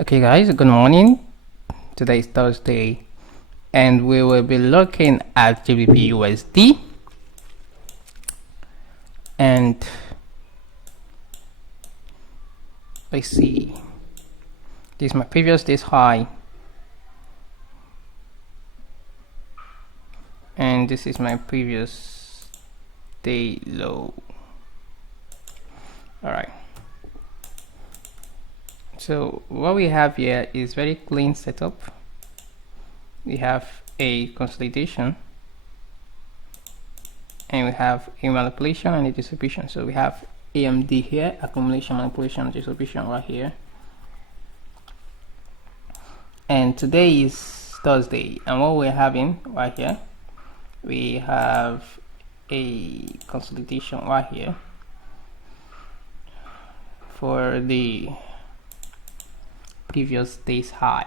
Okay guys, good morning. Today is Thursday and we will be looking at GBPUSD, and let's see, this is my previous day's high and this is my previous day low. Alright, so what we have here is very clean setup. We have a consolidation and we have a manipulation and a distribution. So we have AMD here, accumulation, manipulation, distribution right here. And today is Thursday, and what we're having right here, we have a consolidation right here for the previous day's high.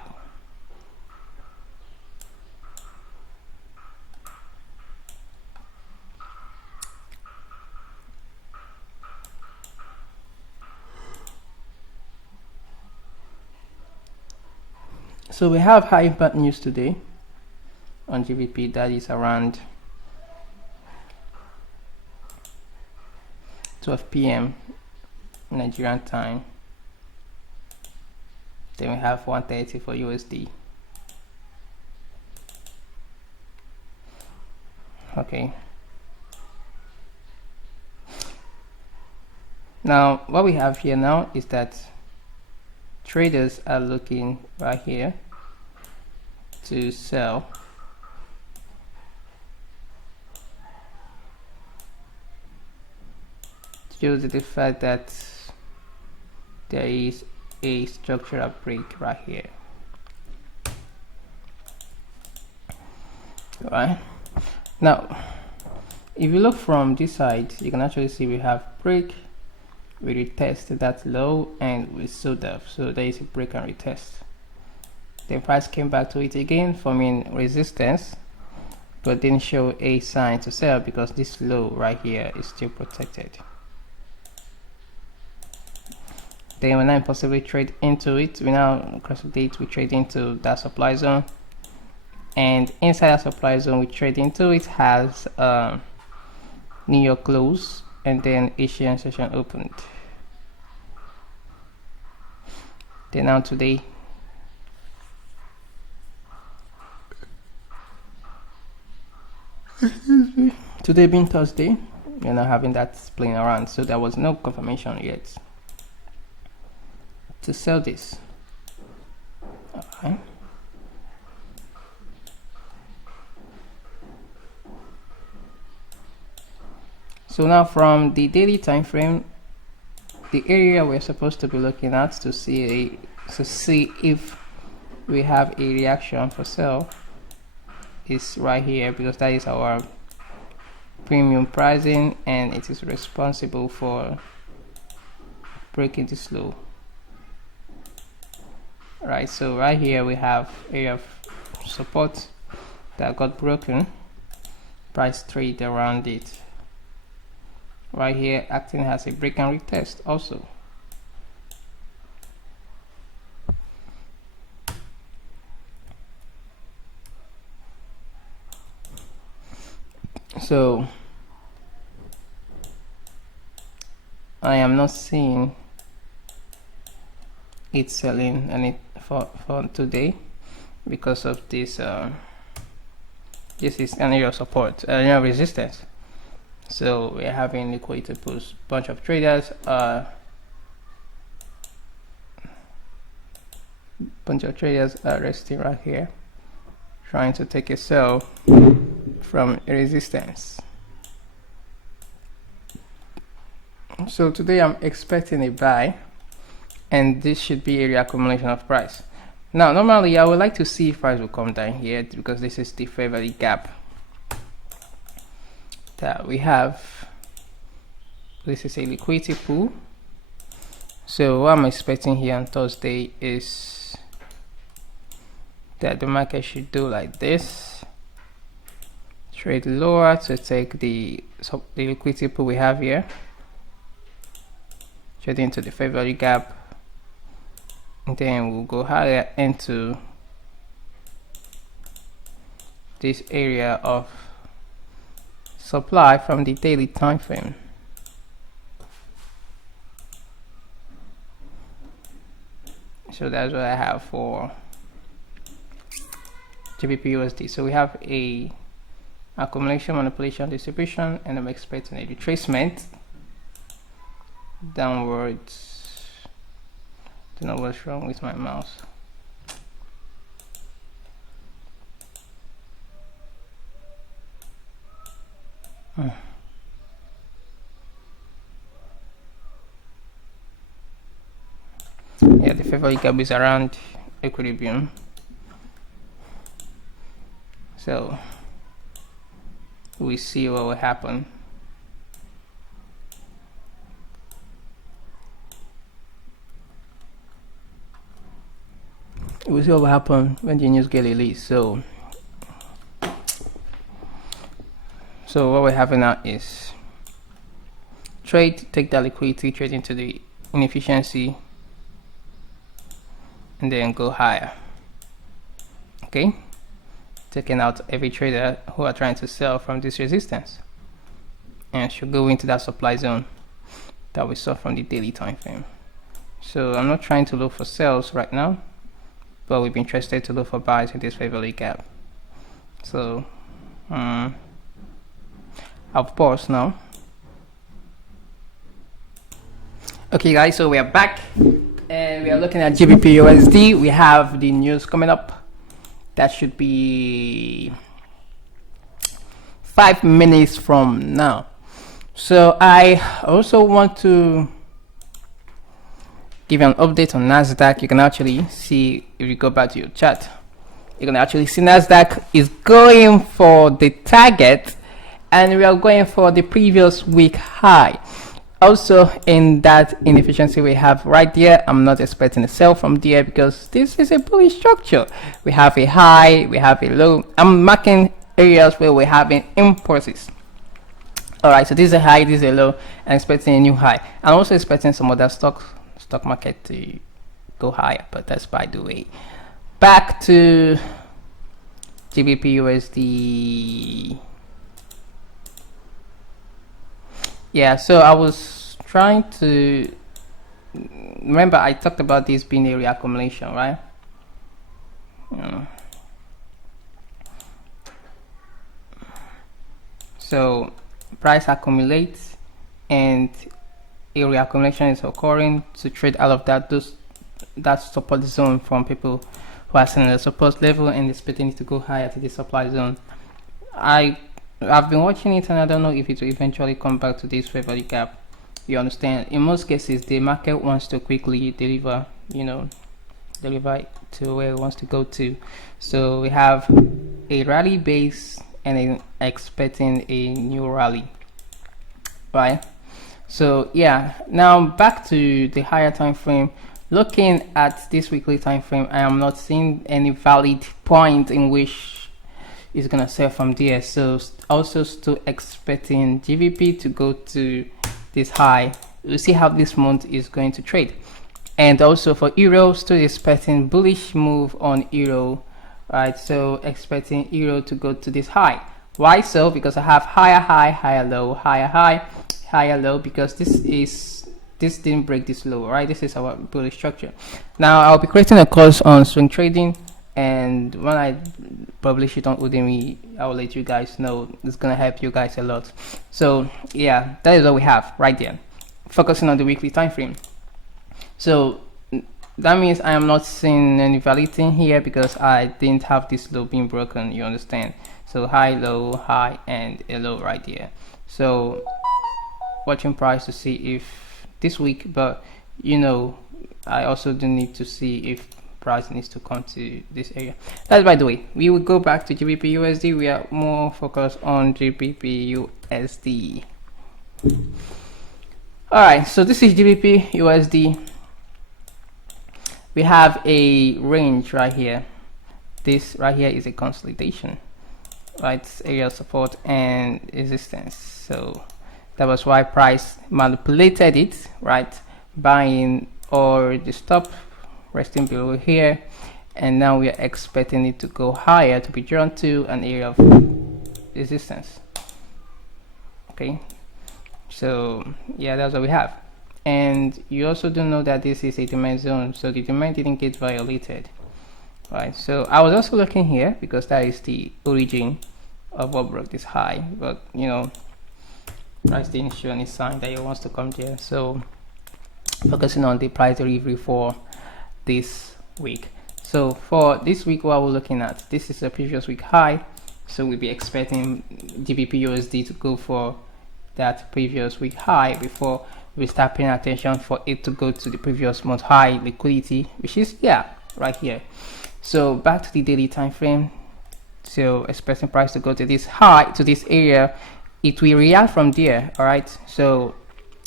So we have high impact news today on GBP, that is around 12 p.m. Nigerian time. Then we have 130 for USD. Okay. Now what we have here now is that traders are looking right here to sell due to the fact that there is a structural break right here. Alright, now if you look from this side, you can actually see we have break, we retest that low, and we sold off. So there is a break and retest. The price came back to it again, forming resistance, but didn't show a sign to sell because this low right here is still protected. Then we now possibly trade into it. We now consolidate, we trade into that supply zone, and inside that supply zone we trade into it has New York close and then Asian session opened. Then now today being Thursday, we're not having that playing around, so there was no confirmation yet to sell this. Okay. So now from the daily time frame, the area we're supposed to be looking at to see if we have a reaction for sell is right here, because that is our premium pricing and it is responsible for breaking this low. Right, so right here we have area of support that got broken, price trade around it. Right here acting as a break and retest also. So I am not seeing it selling any for today because of this. This is an area of support, an area of resistance. So we're having liquidity push. Bunch of traders are resting right here, trying to take a sell from a resistance. So today I'm expecting a buy, and this should be a reaccumulation of price. Now normally I would like to see if price will come down here, because this is the fair value gap that we have. This is a liquidity pool. So what I'm expecting here on Thursday is that the market should do like this, trade lower to take the liquidity pool we have here, trade into the fair value gap, and then we'll go higher into this area of supply from the daily time frame. So that's what I have for GBPUSD. So we have a accumulation, manipulation, distribution, and I'm expecting a retracement downwards. Don't know what's wrong with my mouse. Yeah, the favorite gap is around equilibrium. So we see what will happen. We'll see what will happen when the news get released. So what we're having now is trade, take that liquidity, trade into the inefficiency, and then go higher. Okay, taking out every trader who are trying to sell from this resistance, and should go into that supply zone that we saw from the daily time frame. So I'm not trying to look for sales right now, but we've been interested to look for buys in this favorable gap. So I'll pause now. Okay guys, so we are back and we are looking at GBPUSD. We have the news coming up. That should be 5 minutes from now. So I also want to give you an update on Nasdaq. You can actually see, if you go back to your chart, you can actually see Nasdaq is going for the target, and we are going for the previous week high. Also, in that inefficiency we have right there, I'm not expecting a sell from there because this is a bullish structure. We have a high, we have a low. I'm marking areas where we're having impulses. Alright, so this is a high, this is a low, and expecting a new high. I'm also expecting some other stock market to go higher, but that's by the way. Back to GBPUSD. Yeah, so I was trying to remember, I talked about this being a reaccumulation, right? So price accumulates and a reaccumulation is occurring to trade out of that support zone from people who are selling the support level and expecting it to go higher to the supply zone. I've been watching it and I don't know if it will eventually come back to this favorable gap. You understand? In most cases, the market wants to quickly deliver, deliver to where it wants to go to. So we have a rally base and expecting a new rally, right? So yeah, now back to the higher time frame. Looking at this weekly time frame, I am not seeing any valid point in which is gonna sell from there. So also still expecting GBP to go to this high. We'll see how this month is going to trade. And also for euro, still expecting bullish move on euro, right? So expecting euro to go to this high. Why so? Because I have higher high, higher low, higher high, higher low, because this didn't break this low, right? This is our bullish structure. Now I'll be creating a course on swing trading, and when I publish it on Udemy, I will let you guys know. It's gonna help you guys a lot. So yeah, that is what we have right there, focusing on the weekly time frame. So that means I am not seeing any validity here because I didn't have this low being broken, you understand? So high, low, high, and a low right here. So watching price to see if this week, but I also do need to see if price needs to come to this area. That's by the way. We will go back to GBPUSD. We are more focused on GBPUSD. Alright, so this is GBPUSD. We have a range right here. This right here is a consolidation, right? Area of support and resistance. So that was why price manipulated it, right? Buying or the stop resting below here, and now we are expecting it to go higher to be drawn to an area of resistance. Okay, so yeah, that's what we have. And you also do know that this is a demand zone, so the demand didn't get violated, right? So I was also looking here because that is the origin of what broke this high, but you know, price didn't show any sign that it wants to come there. So focusing on the price delivery for this week. So for this week, what we're looking at, this is a previous week high, so we'll be expecting GBPUSD to go for that previous week high before we start paying attention for it to go to the previous month high liquidity, which is right here. So back to the daily time frame. So expecting price to go to this high, to this area. It will react from there. All right, so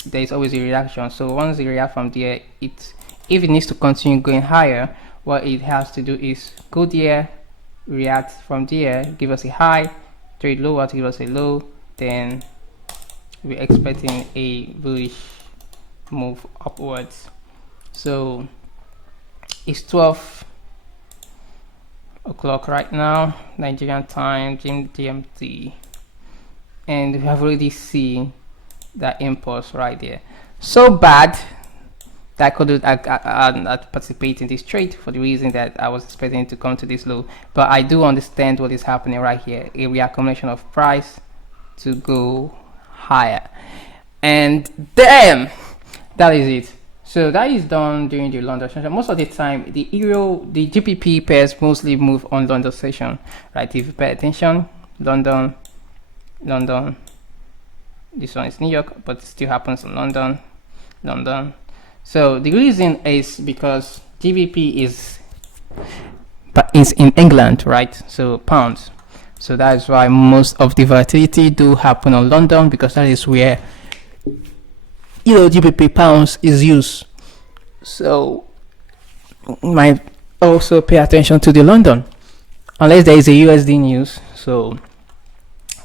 there is always a reaction. So once it react from there, if it needs to continue going higher, what it has to do is go there, react from there, give us a high, trade lower to give us a low, then we're expecting a bullish move upwards. So it's 12 o'clock right now, Nigerian time, GMT, and we have already seen that impulse right there. So bad that I couldn't participate in this trade for the reason that I was expecting it to come to this low, but I do understand what is happening right here, a reaccumulation of price to go higher. And damn, that is it. So that is done during the London session. Most of the time the euro, the GBP pairs mostly move on London session, right? If you pay attention, London, this one is New York, but it still happens in London. So the reason is because GBP is in England, right? So pounds. So that is why most of the volatility do happen on London, because that is where GBP pounds is used. So might also pay attention to the London, unless there is a USD news. So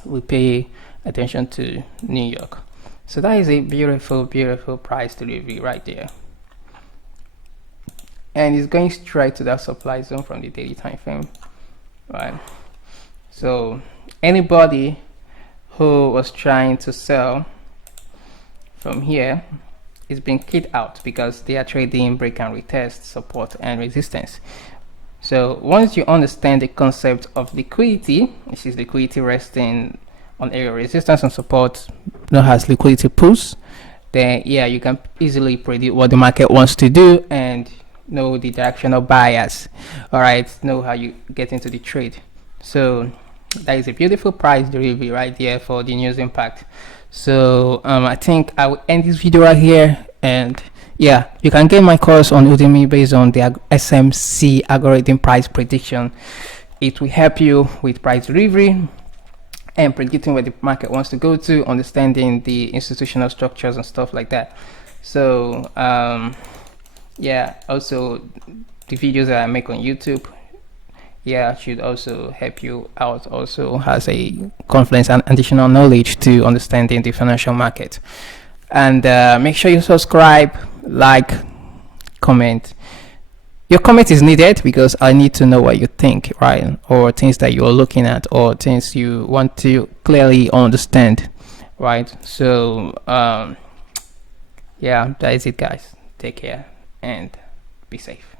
we pay attention to New York. So that is a beautiful price delivery right there, and it's going straight to that supply zone from the daily time frame, right? So anybody who was trying to sell from here is being kicked out because they are trading break and retest, support and resistance. So once you understand the concept of liquidity, which is liquidity resting on area resistance and support, known as liquidity pools, then you can easily predict what the market wants to do and know the directional bias. All right, know how you get into the trade. So that is a beautiful price delivery right there for the news impact. So I think I will end this video right here, and you can get my course on Udemy based on the SMC algorithm price prediction. It will help you with price delivery and predicting where the market wants to go to, understanding the institutional structures and stuff like that. So also the videos that I make on YouTube should also help you out, also as a confluence and additional knowledge to understanding the financial market. And make sure you subscribe, like, comment. Your comment is needed because I need to know what you think, right? Or things that you're looking at, or things you want to clearly understand, right? So that is it, guys. Take care and be safe.